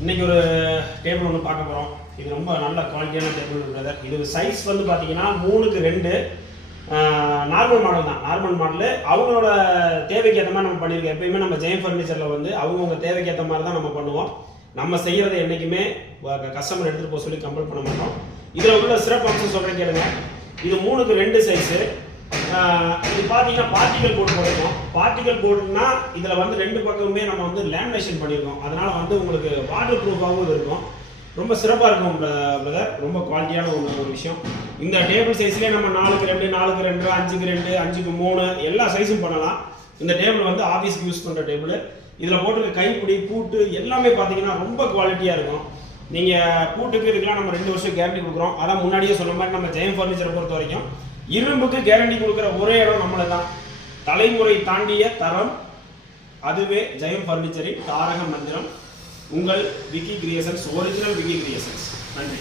இன்னைக்கு ஒரு டேபிள் ஒன்று பார்க்க போகிறோம். இது ரொம்ப நல்ல குவாலிட்டியான டேபிள் பிரதர். இது சைஸ் வந்து பார்த்தீங்கன்னா 3க்கு 2 நார்மல் மாடல் தான். நார்மல் மாடலு அவங்களோட தேவைக்கு ஏற்ற மாதிரி நம்ம பண்ணியிருக்கோம். எப்பயுமே நம்ம ஜெயம் ஃபர்னிச்சரில் வந்து அவங்கவுங்க தேவைக்கு ஏற்ற மாதிரி தான் நம்ம பண்ணுவோம். நம்ம செய்கிறத என்றைக்குமே கஸ்டமர் எடுத்துகிட்டு போக சொல்லி கம்பல் பண்ண மாட்டோம். இதில் உள்ள சிறப்பு அம்சம் சொல்கிறேன் கேளுங்க. இது 3க்கு 2 சைஸு. இது பார்த்தீங்கன்னா பார்ட்டிகல் போர்டு போட்டிருக்கோம். பார்ட்டிகல் போர்டுனா இதில் வந்து 2 பக்கமுமே நம்ம வந்து லேமினேஷன் பண்ணியிருக்கோம். அதனால் வந்து உங்களுக்கு வாட்டர் ப்ரூஃபாகவும் இருக்கும். ரொம்ப சிறப்பாக இருக்கும் பிரதர். ரொம்ப குவாலிட்டியான ஒரு விஷயம். இந்த டேபிள் சைஸ்லேயே நம்ம 4க்கு 2, 4க்கு 2, 5க்கு 2, 5க்கு 3 எல்லா சைஸும் பண்ணலாம். இந்த டேபிள் வந்து ஆஃபீஸ்க்கு யூஸ் பண்ணுற டேபிள். இதில் போட்டிருக்க கைப்பிடி பூட்டு எல்லாமே பார்த்தீங்கன்னா ரொம்ப குவாலிட்டியாக இருக்கும். நீங்கள் பூட்டுக்கு இதுக்கெல்லாம் நம்ம 2 வருஷம் கேரண்டி கொடுக்குறோம். அதான் முன்னாடியே சொன்ன மாதிரி நம்ம ஜெயம் ஃபர்னிச்சரை பொறுத்த வரைக்கும் இரும்புக்கு கேரண்டி கொடுக்குற ஒரே இடம் நம்மளை தான். தலைமுறை தாண்டிய தரம், அதுவே ஜெயம் ஃபர்னிச்சரின் தாரக மந்திரம். உங்கள் Vicky creations, original Vicky creations. நன்றி.